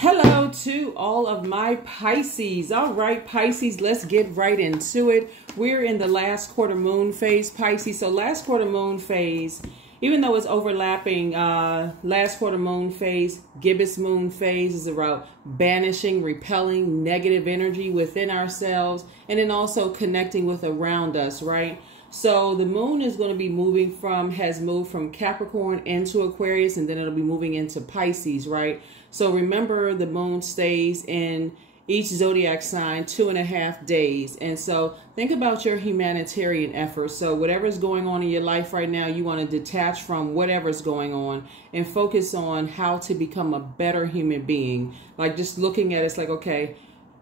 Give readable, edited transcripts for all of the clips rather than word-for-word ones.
Hello to all of my Pisces. All right, Pisces, let's get right into it. We're in the last quarter moon phase, Pisces. So last quarter moon phase, even though it's overlapping, last quarter moon phase, gibbous moon phase is about banishing, repelling negative energy within ourselves, and then also connecting with around us, right? So the moon is going to be has moved from Capricorn into Aquarius, and then it'll be moving into Pisces, right? So remember, the moon stays in each zodiac sign 2.5 days. And so think about your humanitarian efforts. So whatever's going on in your life right now, you want to detach from whatever's going on and focus on how to become a better human being. Like just looking at it's like, okay,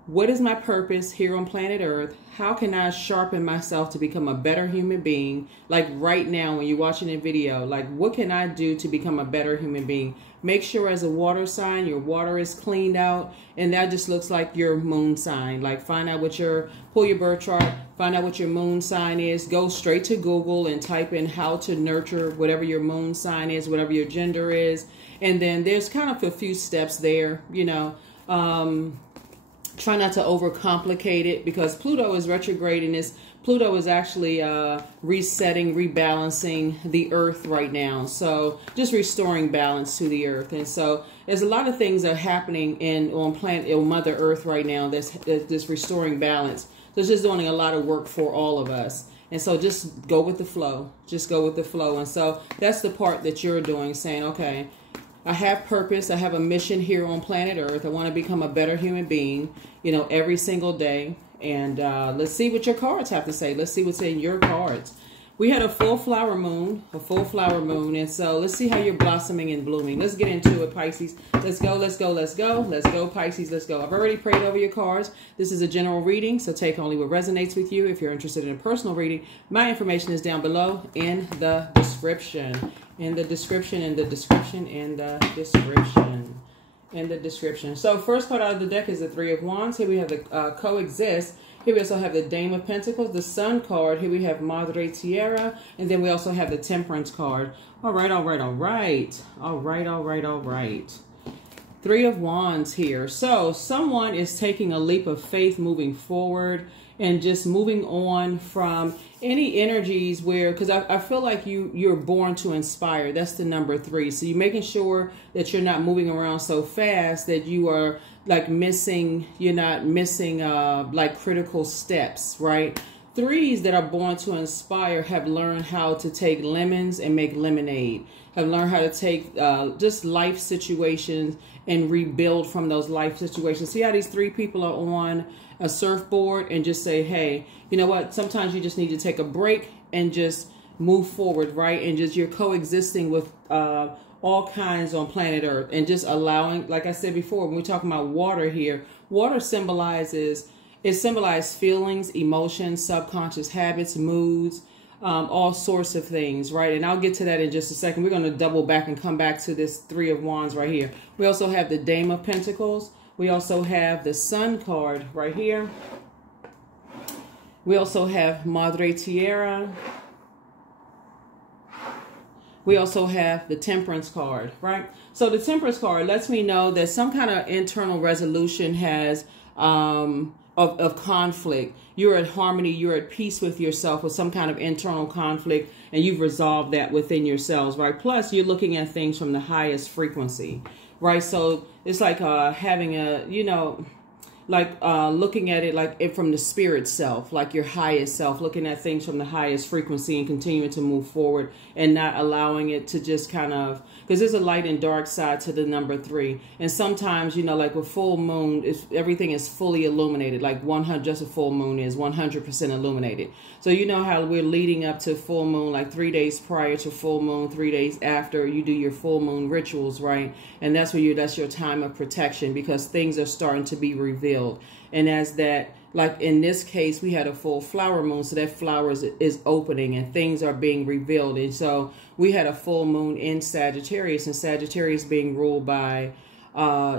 what is my purpose here on planet Earth? How can I sharpen myself to become a better human being? Like right now when you're watching a video, like what can I do to become a better human being? Make sure as a water sign, your water is cleaned out. And that just looks like your moon sign. Like find out pull your birth chart, find out what your moon sign is. Go straight to Google and type in how to nurture whatever your moon sign is, whatever your gender is. And then there's kind of a few steps there, you know. Try not to overcomplicate it because Pluto is retrograde and Pluto is actually resetting, rebalancing the Earth right now. So just restoring balance to the Earth. And so there's a lot of things that are happening on Mother Earth right now that's restoring balance. So it's just doing a lot of work for all of us. And so just go with the flow. Just go with the flow. And so that's the part that you're doing, saying, okay, I have purpose. I have a mission here on planet Earth. I want to become a better human being, you know, every single day. And let's see what your cards have to say. Let's see what's in your cards. We had a full flower moon, And so let's see how you're blossoming and blooming. Let's get into it, Pisces. Let's go, let's go, let's go. Let's go, Pisces, let's go. I've already prayed over your cards. This is a general reading, so take only what resonates with you. If you're interested in a personal reading, my information is down below in the description. In the description. So first card out of the deck is the Three of Wands. Here we have the Coexist. Here we also have the Dame of Pentacles, the Sun card. Here we have Madre Tierra. And then we also have the Temperance card. All right. Three of Wands here. So someone is taking a leap of faith moving forward and just moving on from any energies where, because I feel like you're born to inspire. That's the number 3. So you're making sure that you're not moving around so fast that you are like you're not missing like critical steps, right? 3s that are born to inspire have learned how to take lemons and make lemonade, have learned how to take just life situations and rebuild from those life situations. See how these 3 people are on a surfboard and just say, hey, you know what? Sometimes you just need to take a break and just move forward, right? And just you're coexisting with all kinds on planet Earth and just allowing, like I said before, when we're talking about water here, water symbolizes feelings, emotions, subconscious habits, moods, all sorts of things, right? And I'll get to that in just a second. We're going to double back and come back to this Three of Wands right here. We also have the Dame of Pentacles. We also have the Sun card right here. We also have Madre Tierra. We also have the Temperance card, right? So the Temperance card lets me know that some kind of internal resolution has of conflict. You're at harmony, you're at peace with yourself with some kind of internal conflict, and you've resolved that within yourselves, right? Plus, you're looking at things from the highest frequency, right? So it's like having a, you know, like looking at it like from the spirit self, like your highest self, looking at things from the highest frequency and continuing to move forward and not allowing it to just kind of, because there's a light and dark side to the number 3. And sometimes, you know, like with full moon, everything is fully illuminated, like 100, just a full moon is 100% illuminated. So you know how we're leading up to full moon, like 3 days prior to full moon, 3 days after, you do your full moon rituals, right? And that's your time of protection, because things are starting to be revealed. And as that, like in this case, we had a full flower moon, so that flower is opening and things are being revealed. And so we had a full moon in Sagittarius, and Sagittarius being ruled by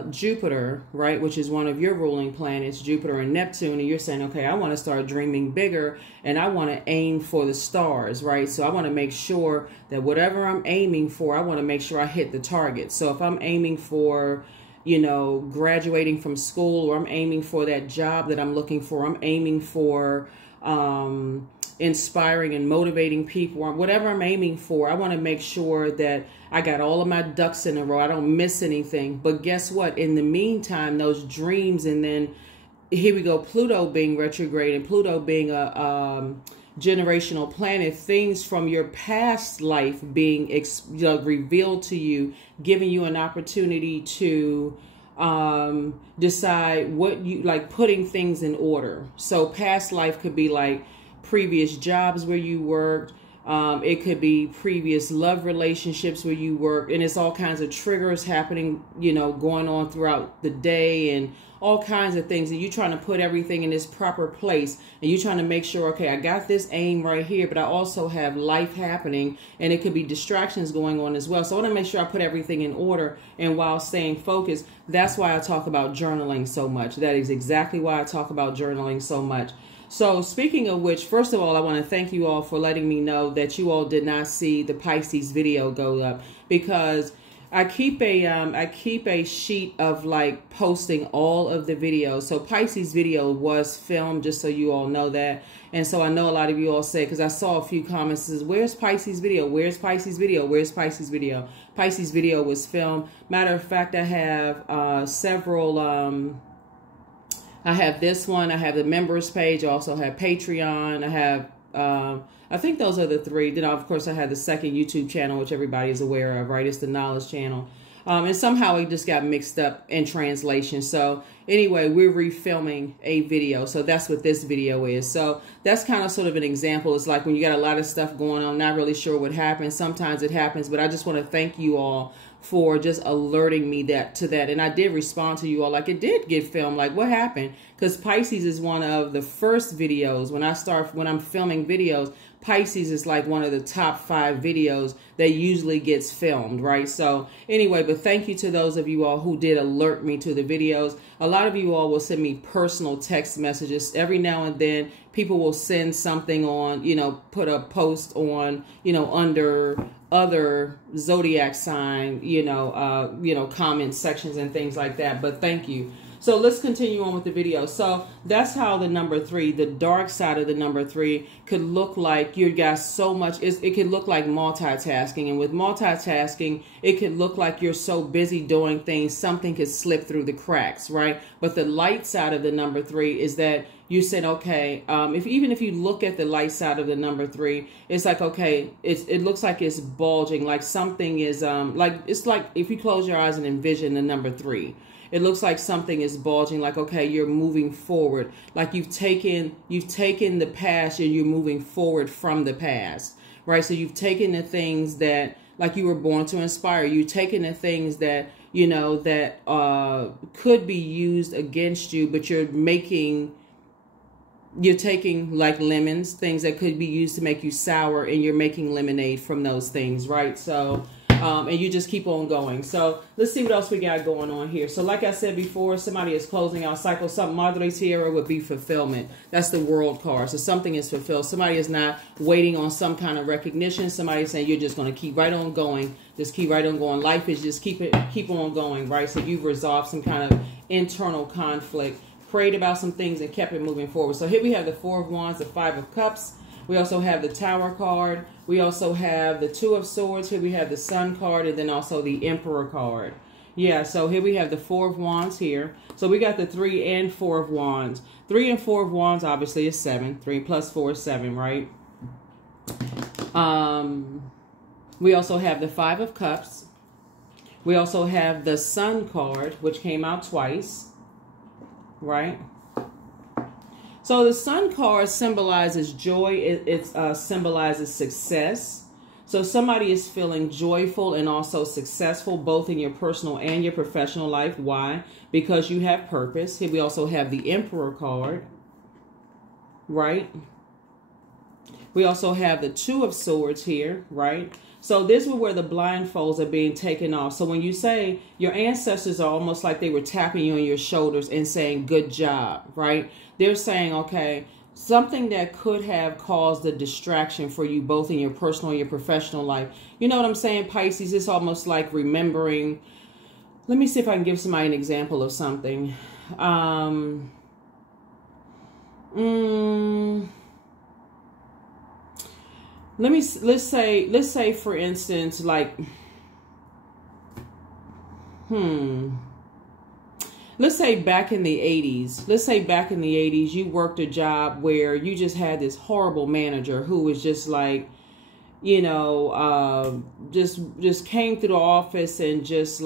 Jupiter, right, which is one of your ruling planets, Jupiter and Neptune. And you're saying, okay, I want to start dreaming bigger and I want to aim for the stars, right? So I want to make sure that whatever I'm aiming for, I want to make sure I hit the target. So if I'm aiming for you know, graduating from school, or I'm aiming for that job that I'm looking for. I'm aiming for inspiring and motivating people, or whatever I'm aiming for. I want to make sure that I got all of my ducks in a row. I don't miss anything. But guess what? In the meantime, those dreams, and then here we go, Pluto being retrograde, and Pluto being a generational planet, things from your past life being revealed to you, giving you an opportunity to decide what you like, putting things in order. So past life could be like previous jobs where you worked. It could be previous love relationships where you work, and it's all kinds of triggers happening, you know, going on throughout the day, and all kinds of things. And you trying to put everything in its proper place, and you trying to make sure, okay, I got this aim right here, but I also have life happening, and it could be distractions going on as well. So I want to make sure I put everything in order, and while staying focused. That's why I talk about journaling so much. That is exactly why I talk about journaling so much. So speaking of which, first of all, I want to thank you all for letting me know that you all did not see the Pisces video go up, because I keep a sheet of like posting all of the videos. So Pisces video was filmed, just so you all know that. And so I know a lot of you all say, because I saw a few comments, says, where's Pisces video? Where's Pisces video? Where's Pisces video? Pisces video was filmed. Matter of fact, I have several I have this one. I have the members page. I also have Patreon. I have, I think those are the three. Then, of course, I have the second YouTube channel, which everybody is aware of, right? It's the Knowledge Channel. And somehow it just got mixed up in translation. So anyway, we're refilming a video. So that's what this video is. So that's kind of sort of an example. It's like when you got a lot of stuff going on, not really sure what happens. Sometimes it happens, but I just want to thank you all for just alerting me to that. And I did respond to you all, like, it did get filmed. Like, what happened? Because Pisces is one of the first videos. When I'm filming videos, Pisces is like one of the top 5 videos that usually gets filmed, right? So anyway, but thank you to those of you all who did alert me to the videos. A lot of you all will send me personal text messages. Every now and then people will send something on, you know, put a post on, you know, under other Zodiac sign, you know, comment sections and things like that. But thank you. So let's continue on with the video. So that's how the number 3, the dark side of the number 3, could look like you got so much. It could look like multitasking. And with multitasking, it could look like you're so busy doing things, something could slip through the cracks, right? But the light side of the number 3 is that you said, okay, even if you look at the light side of the number 3, it's like, okay, it looks like it's bulging, like something is, it's like if you close your eyes and envision the number 3. It looks like something is bulging, like, okay, you're moving forward. Like you've taken the past and you're moving forward from the past, right? So you've taken the things that, like, you were born to inspire. You've taken the things that, you know, that could be used against you, but you're taking like lemons, things that could be used to make you sour, and you're making lemonade from those things, right? So and you just keep on going. So let's see what else we got going on here. So like I said before, somebody is closing out cycle. Something, Madre Tierra would be fulfillment. That's the World card. So something is fulfilled. Somebody is not waiting on some kind of recognition. Somebody's saying you're just going to keep right on going. Just keep right on going. Life is just keep on going, right? So you've resolved some kind of internal conflict, prayed about some things, and kept it moving forward. So here we have the 4 of Wands, the 5 of Cups. We also have the Tower card. We also have the 2 of Swords. Here we have the Sun card, and then also the Emperor card. Yeah, so here we have the 4 of Wands here. So we got the 3 and 4 of Wands. 3 and 4 of Wands obviously is 7. 3 plus 4 is 7, right? We also have the 5 of Cups. We also have the Sun card, which came out twice, right? So the Sun card symbolizes joy. It symbolizes success. So somebody is feeling joyful and also successful, both in your personal and your professional life. Why? Because you have purpose. Here we also have the Emperor card, right? We also have the 2 of Swords here, right? So this is where the blindfolds are being taken off. So when you say your ancestors are almost like they were tapping you on your shoulders and saying, good job, right? They're saying, okay, something that could have caused a distraction for you both in your personal and your professional life. You know what I'm saying, Pisces? It's almost like remembering Let me see if I can give somebody an example of something. Let's say for instance, like, let's say back in the 80s, you worked a job where you just had this horrible manager who was just like, you know, just came through the office and just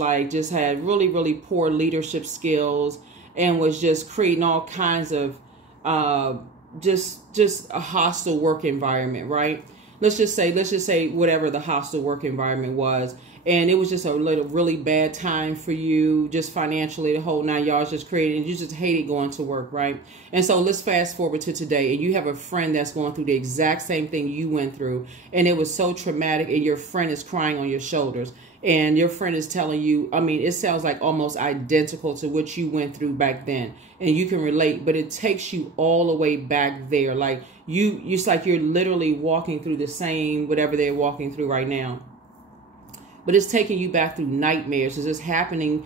had really, really poor leadership skills and was just creating all kinds of, just a hostile work environment, right? Let's just say whatever the hostile work environment was. And it was just a really bad time for you, just financially, the whole 9 yards, just created, and you just hated going to work, right? And so let's fast forward to today, and you have a friend that's going through the exact same thing you went through, and it was so traumatic, and your friend is crying on your shoulders, and your friend is telling you, I mean, it sounds like almost identical to what you went through back then, and you can relate, but it takes you all the way back there. Like it's like you're literally walking through the same, whatever they're walking through right now. But it's taking you back through nightmares. It's happening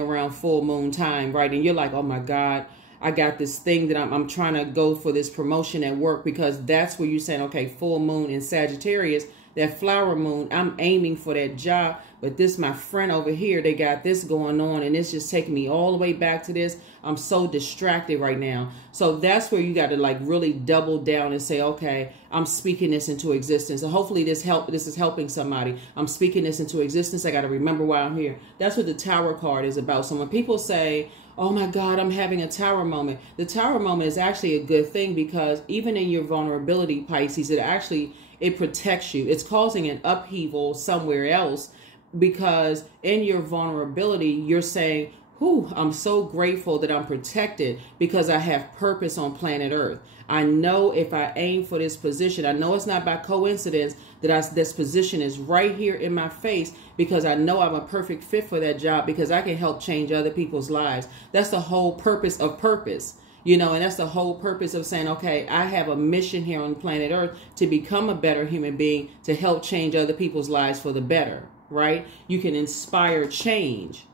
around full moon time, right? And you're like, oh my God, I got this thing that I'm trying to go for this promotion at work, because that's where you're saying, okay, full moon in Sagittarius, that flower moon, I'm aiming for that job. But this, my friend over here, they got this going on, and it's just taking me all the way back to this. I'm so distracted right now. So that's where you got to like really double down and say, okay, I'm speaking this into existence. And hopefully this is helping somebody. I'm speaking this into existence. I got to remember why I'm here. That's what the Tower card is about. So when people say, oh my God, I'm having a Tower moment, the Tower moment is actually a good thing, because even in your vulnerability, Pisces, it protects you. It's causing an upheaval somewhere else, because in your vulnerability, you're saying, whew, I'm so grateful that I'm protected because I have purpose on planet Earth. I know if I aim for this position, I know it's not by coincidence that this position is right here in my face, because I know I'm a perfect fit for that job, because I can help change other people's lives. That's the whole purpose of purpose. You know, and that's the whole purpose of saying, okay, I have a mission here on planet Earth to become a better human being, to help change other people's lives for the better, right? You can inspire change,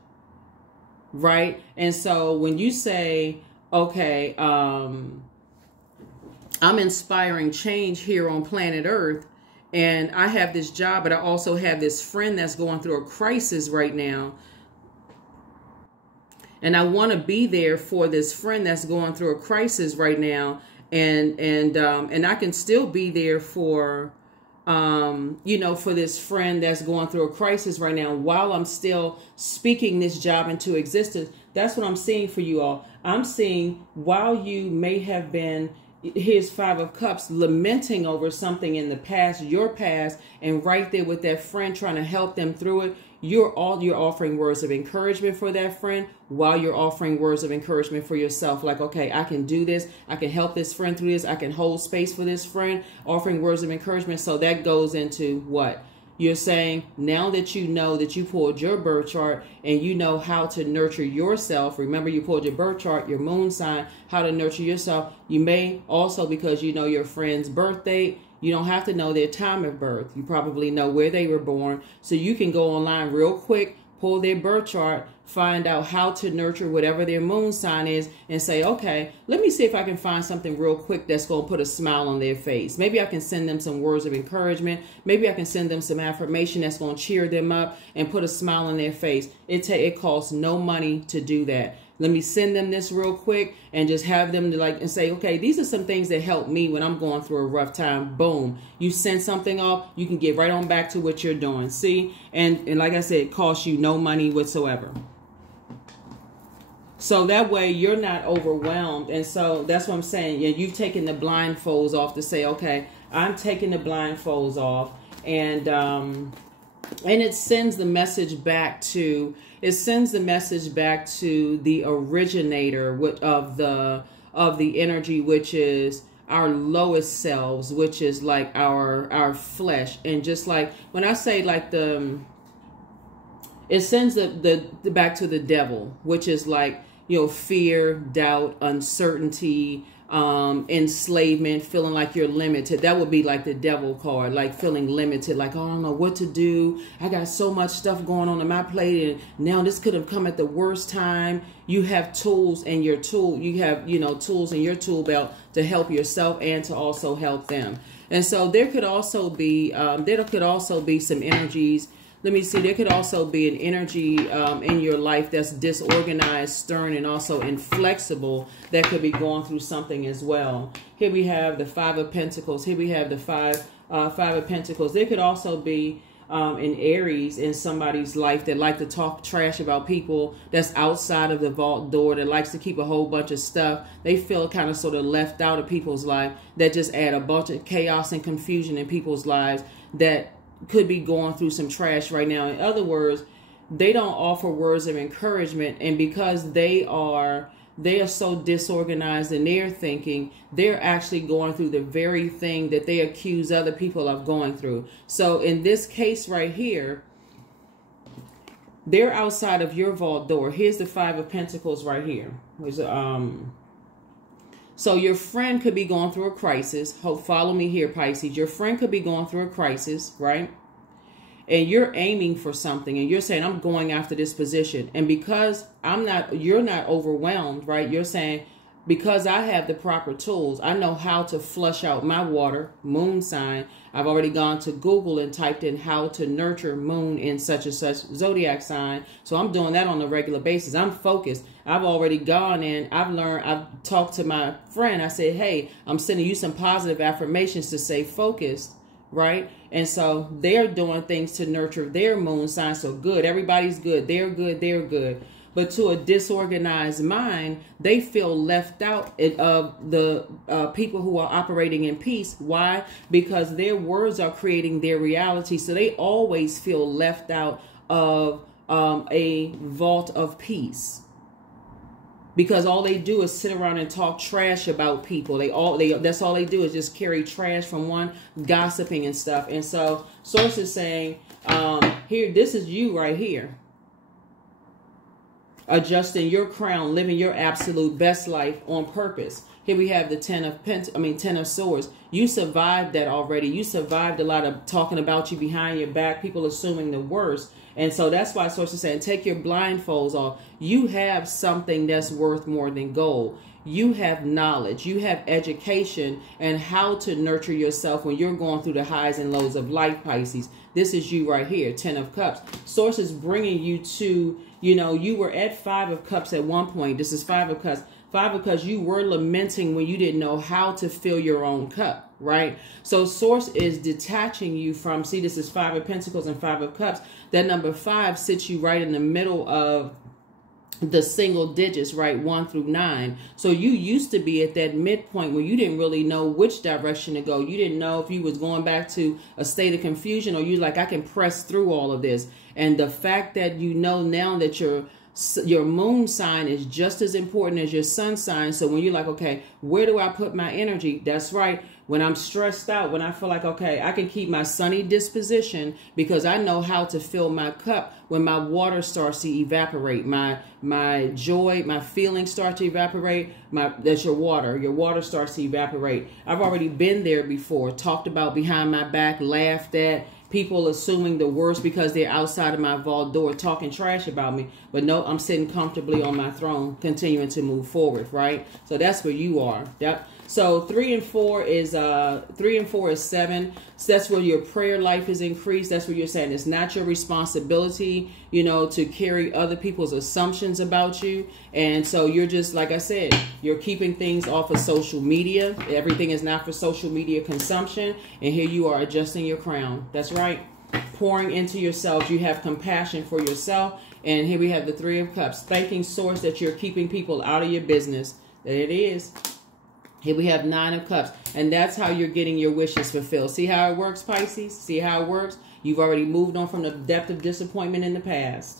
right? And so when you say, okay, I'm inspiring change here on planet Earth, and I have this job, but I also have this friend that's going through a crisis right now, and I want to be there for this friend that's going through a crisis right now. And I can still be there for, you know, for this friend that's going through a crisis right now, while I'm still speaking this job into existence. That's what I'm seeing for you all. I'm seeing, while you may have been, here's 5 of Cups, lamenting over something in the past, your past, and right there with that friend trying to help them through it, you're offering words of encouragement for that friend, while you're offering words of encouragement for yourself. Like, okay, I can do this. I can help this friend through this. I can hold space for this friend, offering words of encouragement. So that goes into what? You're saying, now that you know that you pulled your birth chart and you know how to nurture yourself. Remember, you pulled your birth chart, your moon sign, how to nurture yourself. You may also, because you know your friend's birth date, you don't have to know their time of birth. You probably know where they were born. So you can go online real quick, pull their birth chart, find out how to nurture whatever their moon sign is, and say, okay, let me see if I can find something real quick that's going to put a smile on their face. Maybe I can send them some words of encouragement. Maybe I can send them some affirmation that's going to cheer them up and put a smile on their face. It costs no money to do that. Let me send them this real quick and just have them to and say, okay, these are some things that help me when I'm going through a rough time. Boom. You send something off, you can get right on back to what you're doing. See? And like I said, it costs you no money whatsoever. So that way you're not overwhelmed. And so that's what I'm saying. You've taken the blindfolds off to say, okay, I'm taking the blindfolds off. And it sends the message back to, the originator of the energy, which is our lowest selves, which is like our flesh. And just like when I say like it sends the back to the devil, which is like, you know, fear, doubt, uncertainty, enslavement, feeling like you're limited. That would be like the devil card, like feeling limited, like, oh, I don't know what to do. I got so much stuff going on in my plate, and now this could have come at the worst time. You have tools in your tool. You have, tools in your tool belt to help yourself and to also help them. And so there could also be some energies. Let me see. There could also be an energy in your life that's disorganized, stern, and also inflexible that could be going through something as well. Here we have the Five of Pentacles. Here we have the Five of Pentacles. There could also be an Aries in somebody's life that like to talk trash about people that's outside of the vault door, that likes to keep a whole bunch of stuff. They feel kind of sort of left out of people's life, that just add a bunch of chaos and confusion in people's lives, that could be going through some trash right now. In other words, they don't offer words of encouragement, and because they are so disorganized in their thinking, they're actually going through the very thing that they accuse other people of going through. So in this case right here, they're outside of your vault door. Here's the Five of Pentacles right here. So your friend could be going through a crisis. Follow me here, Pisces. Your friend could be going through a crisis, right? And you're aiming for something, and you're saying, I'm going after this position. And because you're not overwhelmed, right? You're saying, because I have the proper tools, I know how to flush out my water, moon sign. I've already gone to Google and typed in how to nurture moon in such and such zodiac sign. So I'm doing that on a regular basis. I'm focused. I've already gone in. I've talked to my friend. I said, hey, I'm sending you some positive affirmations to stay focused, right? And so they're doing things to nurture their moon sign. So good. Everybody's good. They're good. They're good. But to a disorganized mind, they feel left out of the people who are operating in peace. Why? Because their words are creating their reality. So they always feel left out of a vault of peace. Because all they do is sit around and talk trash about people. That's all they do is just carry trash from one, gossiping and stuff. And so Source is saying, here, this is you right here. Adjusting your crown, living your absolute best life on purpose. Here we have the Ten of Swords. You survived that already. You survived a lot of talking about you behind your back, people assuming the worst. And so that's why Source is saying, take your blindfolds off. You have something that's worth more than gold. You have knowledge, you have education, and how to nurture yourself when you're going through the highs and lows of life, Pisces. This is you right here, Ten of Cups. Source is bringing you to, you were at Five of Cups at one point. This is Five of Cups. Five of Cups, you were lamenting when you didn't know how to fill your own cup, right? So Source is detaching you from, see, this is Five of Pentacles and Five of Cups. That number 5 sits you right in the middle of the single digits, right? 1 through 9. So you used to be at that midpoint where you didn't really know which direction to go. You didn't know if you was going back to a state of confusion, or you like, I can press through all of this. And the fact that you know now that your moon sign is just as important as your sun sign. So when you're like, okay, where do I put my energy? That's right. When I'm stressed out, when I feel like, okay, I can keep my sunny disposition because I know how to fill my cup when my water starts to evaporate, my joy, my feelings start to evaporate, that's your water starts to evaporate. I've already been there before, talked about behind my back, laughed at, people assuming the worst because they're outside of my vault door talking trash about me. But no, I'm sitting comfortably on my throne, continuing to move forward, right? So that's where you are. Yep. So 3 and 4 is 7. So that's where your prayer life is increased. That's where you're saying it's not your responsibility, to carry other people's assumptions about you. And so you're just, like I said, you're keeping things off of social media. Everything is not for social media consumption. And here you are adjusting your crown. That's right. Pouring into yourself. You have compassion for yourself. And here we have the 3 of Cups. Thanking Source that you're keeping people out of your business. There it is. Here we have 9 of Cups, and that's how you're getting your wishes fulfilled. See how it works, Pisces? See how it works? You've already moved on from the depth of disappointment in the past.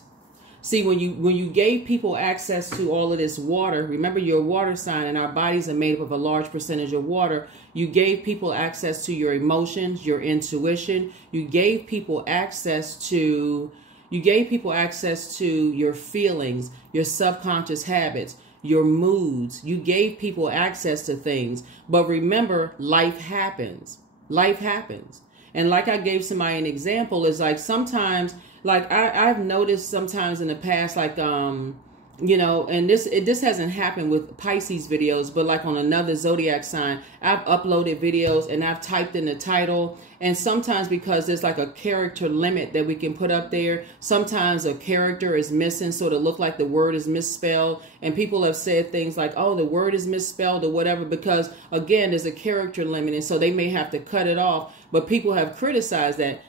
See, when you gave people access to all of this water, remember your water sign, and our bodies are made up of a large percentage of water. You gave people access to your emotions, your intuition. You gave people access to your feelings, your subconscious habits. your moods. You gave people access to things. But remember, life happens. Life happens. And like I gave somebody an example, is like sometimes, like I've noticed sometimes in the past, like, you know, and this hasn't happened with Pisces videos, but like on another zodiac sign, I've uploaded videos and I've typed in the title. And sometimes because there's like a character limit that we can put up there, sometimes a character is missing, so to look like the word is misspelled. And people have said things like, oh, the word is misspelled or whatever, because again, there's a character limit. And so they may have to cut it off. But people have criticized that.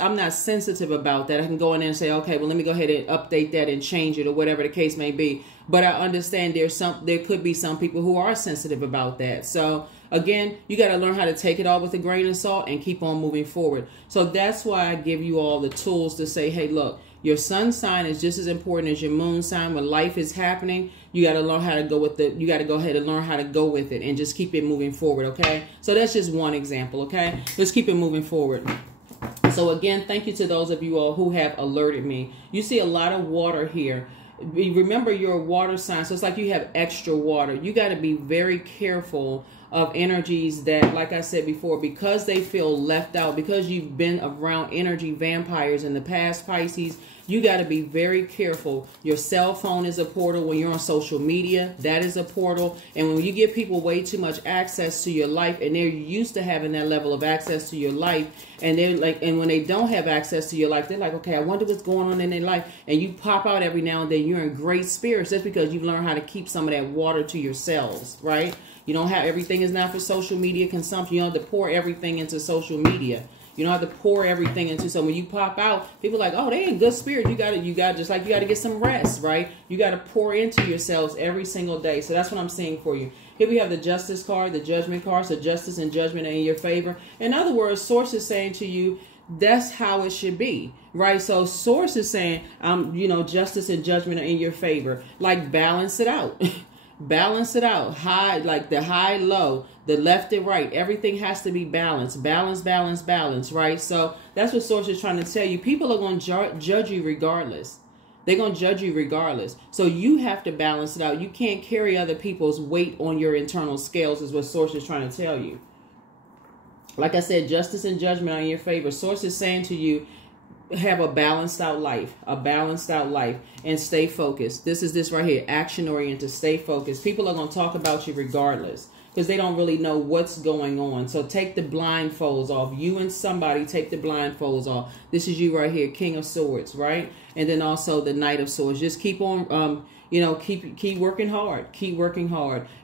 I'm not sensitive about that. I can go in there and say, okay, well, let me go ahead and update that and change it or whatever the case may be. But I understand there could be some people who are sensitive about that. So again, you got to learn how to take it all with a grain of salt and keep on moving forward. So that's why I give you all the tools to say, hey, look, your sun sign is just as important as your moon sign. When life is happening, you got to learn how to go with you got to go ahead and learn how to go with it and just keep it moving forward. Okay. So that's just one example. Okay. Let's keep it moving forward. So again, thank you to those of you all who have alerted me. You see a lot of water here. Remember, you're a water sign, so it's like you have extra water. You got to be very careful of energies that, like I said before, because they feel left out, because you've been around energy vampires in the past, Pisces, you got to be very careful. Your cell phone is a portal. When you're on social media, that is a portal. And when you give people way too much access to your life, and they're used to having that level of access to your life, and they're like, and when they don't have access to your life, they're like, okay, I wonder what's going on in their life. And you pop out every now and then. You're in great spirits. That's because you've learned how to keep some of that water to yourselves, right? You don't have, everything is not for social media consumption. You don't have to pour everything into social media. You don't have to pour everything into. So when you pop out, people are like, oh, they in good spirit. You got just like you got to get some rest, right? You got to pour into yourselves every single day. So that's what I'm saying for you. Here we have the Justice card, the Judgment card. So justice and judgment are in your favor. In other words, Source is saying to you, that's how it should be, right? So Source is saying, you know, justice and judgment are in your favor. Like, balance it out. Balance it out. High, like the high, low, the left and right. Everything has to be balanced. Balance, balance, balance, right? So that's what Source is trying to tell you. People are going to judge you regardless. They're going to judge you regardless. So you have to balance it out. You can't carry other people's weight on your internal scales, is what Source is trying to tell you. Like I said, justice and judgment are in your favor. Source is saying to you, have a balanced out life, and stay focused. This is this right here, action oriented, stay focused. People are going to talk about you regardless because they don't really know what's going on. So take the blindfolds off. You and somebody take the blindfolds off. This is you right here, King of Swords, right? And then also the Knight of Swords. Just keep on, you know, keep working hard,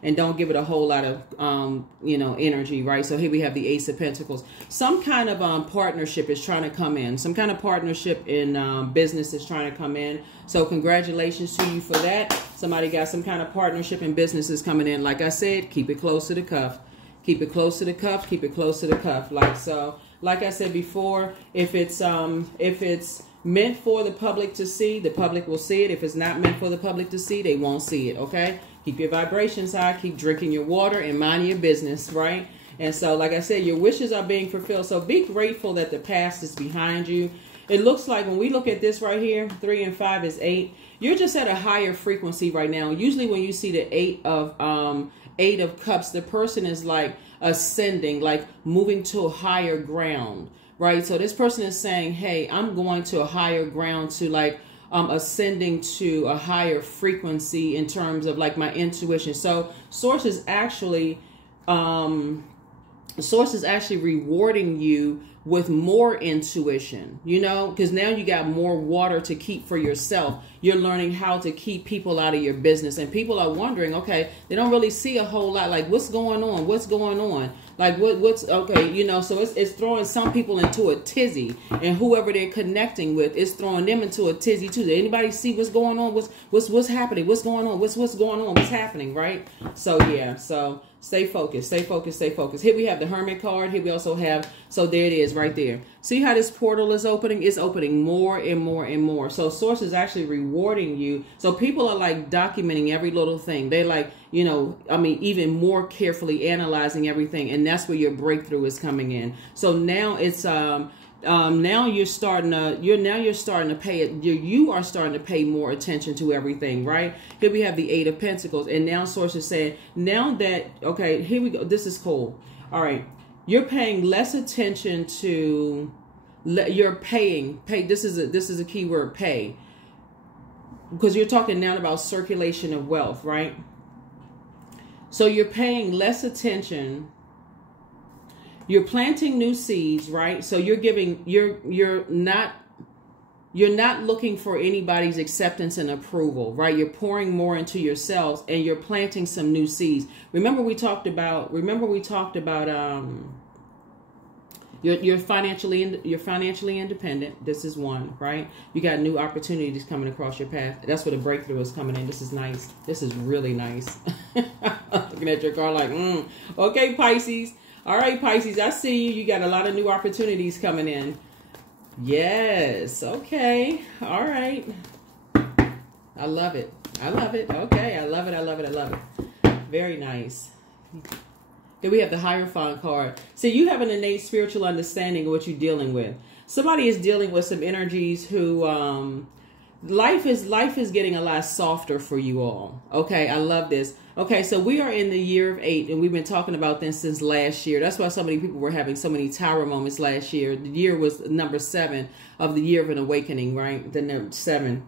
and don't give it a whole lot of, you know, energy, right? So here we have the Ace of Pentacles. Some kind of partnership is trying to come in. Some kind of partnership in business is trying to come in. So congratulations to you for that. Somebody got some kind of partnership in business is coming in. Like I said, keep it close to the cuff. Keep it close to the cuff. Keep it close to the cuff. Like so. Like I said before, if it's meant for the public to see, the public will see it. If it's not meant for the public to see, they won't see it, okay? Keep your vibrations high, keep drinking your water, and mind your business, right? And so, like I said, your wishes are being fulfilled. So be grateful that the past is behind you. It looks like when we look at this right here, 3 and 5 is 8. You're just at a higher frequency right now. Usually when you see the 8 of Cups, the person is like ascending, like moving to a higher ground. Right. So this person is saying, hey, I'm going to a higher ground, to like ascending to a higher frequency in terms of like my intuition. So Source is actually rewarding you with more intuition, you know, because now you got more water to keep for yourself. You're learning how to keep people out of your business, and people are wondering, okay, they don't really see a whole lot, like what's going on? What's going on? Like what's okay, you know, so it's throwing some people into a tizzy, and whoever they're connecting with is throwing them into a tizzy too. Did anybody see what's going on? What's happening? What's going on? What's going on? What's happening, right? So yeah, so stay focused, stay focused, stay focused. Here we have the Hermit card. Here we also have, so there it is right there. See how this portal is opening? It's opening more and more and more. So Source is actually rewarding you. So people are like documenting every little thing. They like, you know, I mean, even more carefully analyzing everything. And that's where your breakthrough is coming in. So now it's, Now you're starting to you are starting to pay more attention to everything, right? Here we have the 8 of Pentacles, and now Source is saying, now that, okay, here we go. This is cool. All right, you're paying less attention to, you're pay. This is a key word, pay, because you're talking now about circulation of wealth, right? So you're paying less attention. You're planting new seeds, right? So you're giving, you're not looking for anybody's acceptance and approval, right? You're pouring more into yourselves, and you're planting some new seeds. Remember we talked about you're financially independent. This is one, right? You got new opportunities coming across your path. That's where the breakthrough is coming in. This is nice. This is really nice. Looking at your car like, okay, Pisces. All right, Pisces, I see you. You got a lot of new opportunities coming in. Yes. Okay. All right. I love it. I love it. Okay. I love it. I love it. I love it. Very nice. Then we have the Hierophant card. So you have an innate spiritual understanding of what you're dealing with. Somebody is dealing with some energies who, life is getting a lot softer for you all. Okay. I love this. Okay, so we are in the year of 8, and we've been talking about this since last year. That's why so many people were having so many tower moments last year. The year was number 7 of the year of an awakening, right? The number 7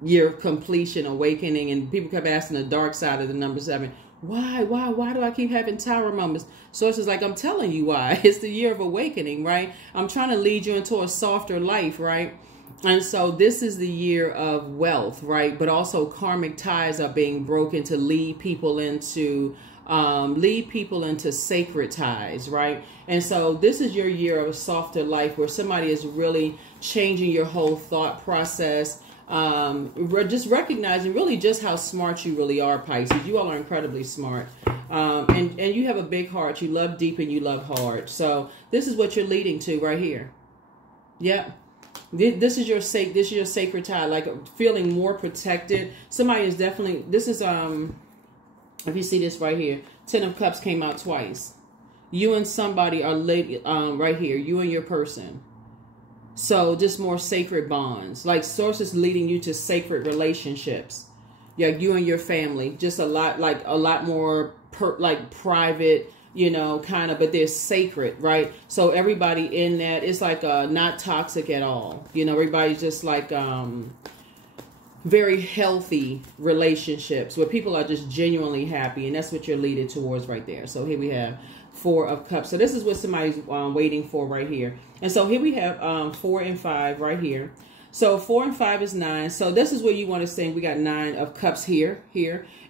year of completion, awakening, and people kept asking the dark side of the number 7. Why do I keep having tower moments? So it's just like, I'm telling you why. It's the year of awakening, right? I'm trying to lead you into a softer life, right? And so this is the year of wealth, right? But also karmic ties are being broken to lead people into sacred ties, right? And so this is your year of a softer life where somebody is really changing your whole thought process. Just recognizing really just how smart you really are, Pisces. You all are incredibly smart. And you have a big heart. You love deep and you love hard. So this is what you're leading to right here. Yep. This is your sacred tie, like feeling more protected. Somebody is definitely, this is, if you see this right here, 10 of Cups came out twice. You and somebody are right here, you and your person. So just more sacred bonds, like Source is leading you to sacred relationships. Yeah, you and your family, just a lot more private, you know, kind of, but they're sacred, right? So everybody in that, it's like not toxic at all. You know, everybody's just like very healthy relationships where people are just genuinely happy. And that's what you're leading towards right there. So here we have 4 of Cups. So this is what somebody's waiting for right here. And so here we have 4 and 5 right here. So 4 and 5 is 9. So this is where you want to sing. We got 9 of Cups here.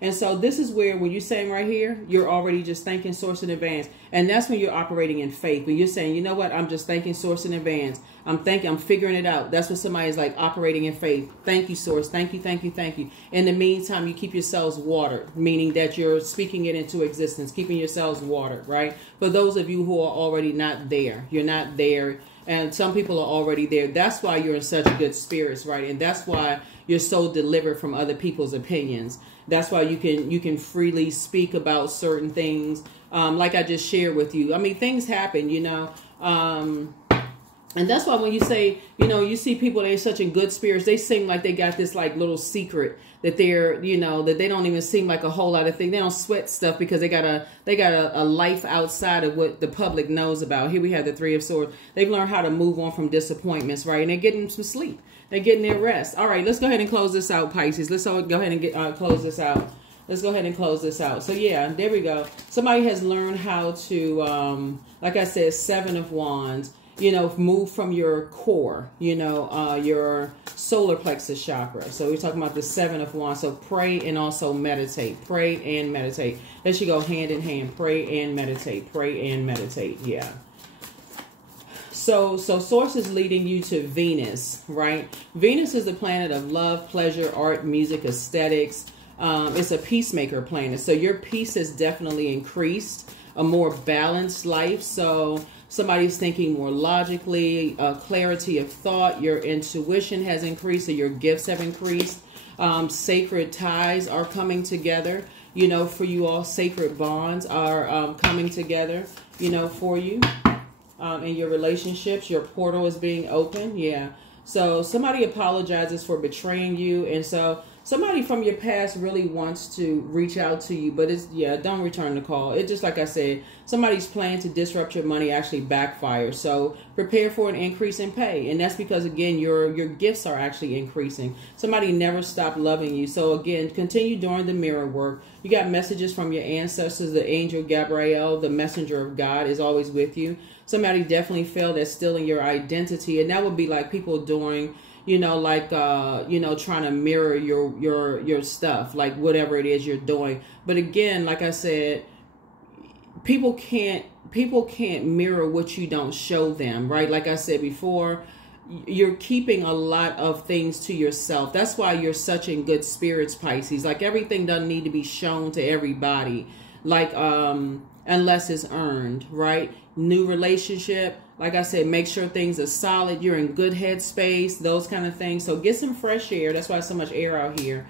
And so this is where when you sing right here, you're already just thanking Source in advance. And that's when you're operating in faith. When you're saying, you know what, I'm just thanking Source in advance. I'm figuring it out. That's when somebody's like operating in faith. Thank you, Source. Thank you, thank you, thank you. In the meantime, you keep yourselves watered, meaning that you're speaking it into existence, keeping yourselves watered, right? For those of you who are already not there, you're not there. And some people are already there. That's why you're in such good spirits, right? And that's why you're so delivered from other people's opinions. That's why you can freely speak about certain things, like I just shared with you. I mean, things happen, you know. And that's why when you say, you know, you see people, they're such in good spirits, they seem like they got this like little secret that they're, you know, that they don't even seem like a whole lot of things. They don't sweat stuff because they got a life outside of what the public knows about. Here we have the 3 of Swords. They've learned how to move on from disappointments, right? And they're getting some sleep. They're getting their rest. All right, let's go ahead and close this out, Pisces. Let's go ahead and close this out. Let's go ahead and close this out. So yeah, there we go. Somebody has learned how to, like I said, 7 of Wands. You know, move from your core, you know, your solar plexus chakra. So we're talking about the 7 of Wands. So pray and also meditate. Pray and meditate. That should go hand in hand. Pray and meditate. Pray and meditate. Yeah. So Source is leading you to Venus, right? Venus is the planet of love, pleasure, art, music, aesthetics. It's a peacemaker planet. So your peace has definitely increased. A more balanced life. So somebody's thinking more logically, clarity of thought, your intuition has increased, so your gifts have increased. Sacred ties are coming together, you know, for you all. Sacred bonds are coming together, you know, for you. in your relationships. Your portal is being opened. Yeah. So somebody apologizes for betraying you. And so somebody from your past really wants to reach out to you, but don't return the call. It just, like I said, somebody's plan to disrupt your money actually backfires. So prepare for an increase in pay. And that's because, again, your gifts are actually increasing. Somebody never stopped loving you. So again, continue doing the mirror work. You got messages from your ancestors. The angel Gabriel, the messenger of God, is always with you. Somebody definitely failed at stealing your identity. And that would be like people doing, trying to mirror your stuff, like whatever it is you're doing. But again, like I said, people can't mirror what you don't show them, right? Like I said before, you're keeping a lot of things to yourself. That's why you're such in good spirits, Pisces. Like everything doesn't need to be shown to everybody, like unless it's earned, right? New relationship, like I said, make sure things are solid. You're in good headspace, those kind of things. So get some fresh air. That's why so much air out here.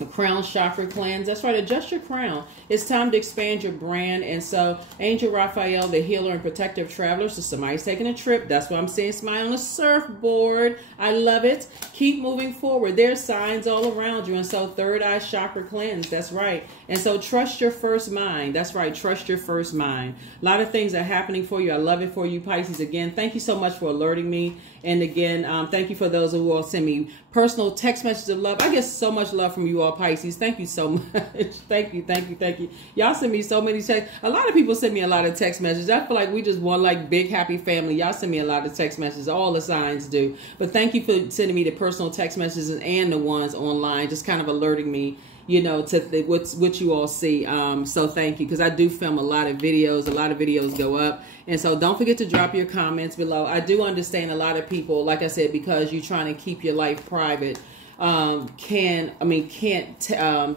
A crown chakra cleanse. That's right. Adjust your crown. It's time to expand your brand. And so Angel Raphael, the healer and protective traveler. So somebody's taking a trip. That's why I'm saying smile on a surfboard. I love it. Keep moving forward. There's signs all around you. And so third eye chakra cleanse. That's right. And so trust your first mind. That's right. Trust your first mind. A lot of things are happening for you. I love it for you, Pisces. Again, thank you so much for alerting me. And again, thank you for those who will send me personal text messages of love. I get so much love from you all, Pisces. Thank you so much. Thank you, thank you, thank you. Y'all send me so many texts. A lot of people send me a lot of text messages. I feel like we just one like big happy family. Y'all send me a lot of text messages. All the signs do. But thank you for sending me the personal text messages and the ones online, just kind of alerting me, to what you all see. So thank you, because I do film a lot of videos. A lot of videos go up. And so don't forget to drop your comments below. I do understand a lot of people, like I said, because you're trying to keep your life private, can't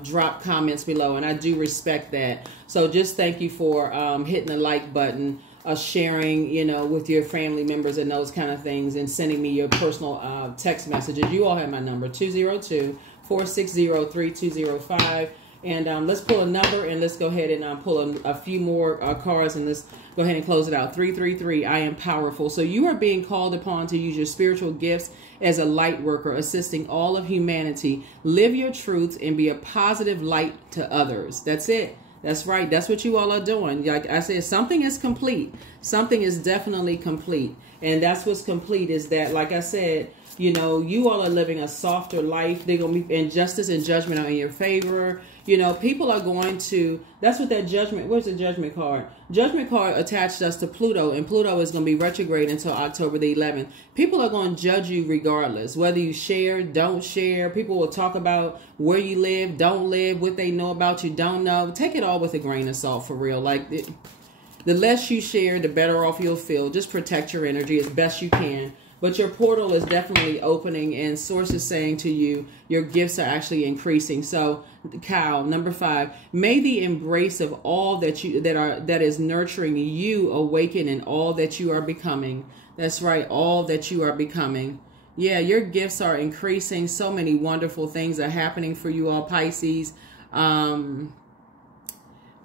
drop comments below. And I do respect that. So just thank you for hitting the like button, sharing, with your family members and those kind of things, and sending me your personal text messages. You all have my number, 202-460-3205. And let's pull a number, and let's go ahead and pull a few more cards, and let's go ahead and close it out. 333, I am powerful. So you are being called upon to use your spiritual gifts as a light worker, assisting all of humanity. Live your truths and be a positive light to others. That's it. That's right. That's what you all are doing. Like I said, something is complete. Something is definitely complete. And that's what's complete, is that, like I said, you all are living a softer life. They're going to be injustice and judgment are in your favor. People are going to, that's what that judgment, where's the judgment card? Judgment card attached us to Pluto, and Pluto is going to be retrograde until October the 11th. People are going to judge you regardless, whether you share, don't share. People will talk about where you live, don't live, what they know about you, don't know. Take it all with a grain of salt, for real. Like, the less you share, the better off you'll feel. Just protect your energy as best you can. But your portal is definitely opening, and source is saying to you, your gifts are actually increasing. So, Cow, number 5, may the embrace of all that is nurturing you awaken in all that you are becoming. That's right, all that you are becoming. Yeah, your gifts are increasing. So many wonderful things are happening for you all, Pisces. And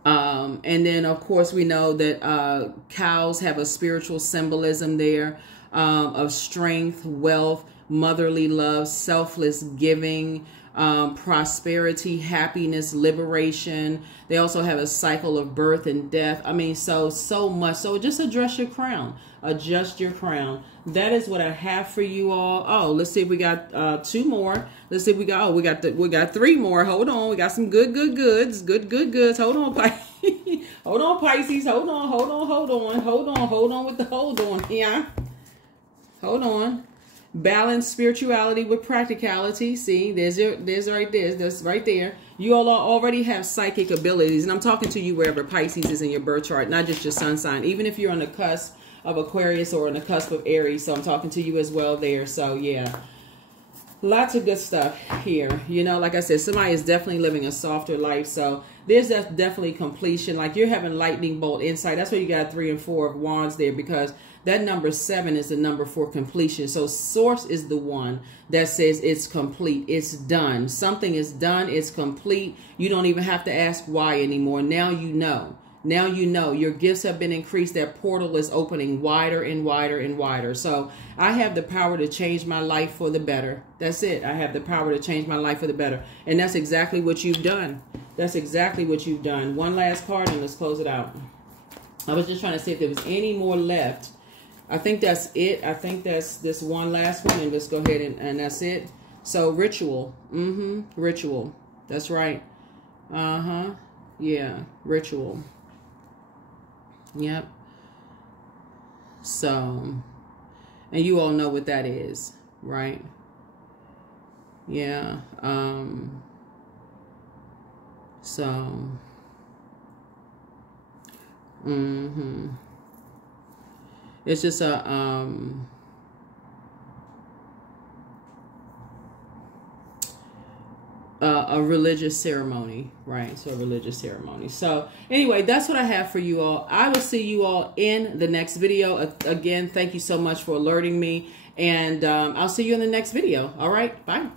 then, of course, we know that cows have a spiritual symbolism there. Of strength, wealth, motherly love, selfless giving, prosperity, happiness, liberation. They also have a cycle of birth and death. I mean, so much. So just adjust your crown. Adjust your crown. That is what I have for you all. Oh, let's see if we got 2 more. Let's see if we got, we got 3 more. Hold on. We got some good goods. Good goods. Hold on, Pisces. Hold on, Pisces. Hold on with the hold on. Yeah. Hold on. Balance spirituality with practicality. See, there's right there. That's right there. You all already have psychic abilities. And I'm talking to you wherever Pisces is in your birth chart, not just your sun sign. Even if you're on the cusp of Aquarius or on the cusp of Aries. So I'm talking to you as well there. So yeah. Lots of good stuff here. Like I said, somebody is definitely living a softer life. So there's definitely completion. Like you're having lightning bolt insight. That's why you got 3 and 4 of wands there, because that number 7 is the number for completion. So source is the one that says it's complete. It's done. Something is done. It's complete. You don't even have to ask why anymore. Now you know. Now you know your gifts have been increased. That portal is opening wider and wider and wider. So I have the power to change my life for the better. That's it. I have the power to change my life for the better. And that's exactly what you've done. That's exactly what you've done. One last card and let's close it out. I was just trying to see if there was any more left. I think that's it. I think that's this one last one. And let's go ahead and that's it. So ritual. Ritual. That's right. Yeah. Ritual. Yep. So, and you all know what that is, right? Yeah. So, it's just a religious ceremony, right? So a religious ceremony. So anyway, that's what I have for you all. I will see you all in the next video. Again, thank you so much for alerting me. And I'll see you in the next video. All right. Bye.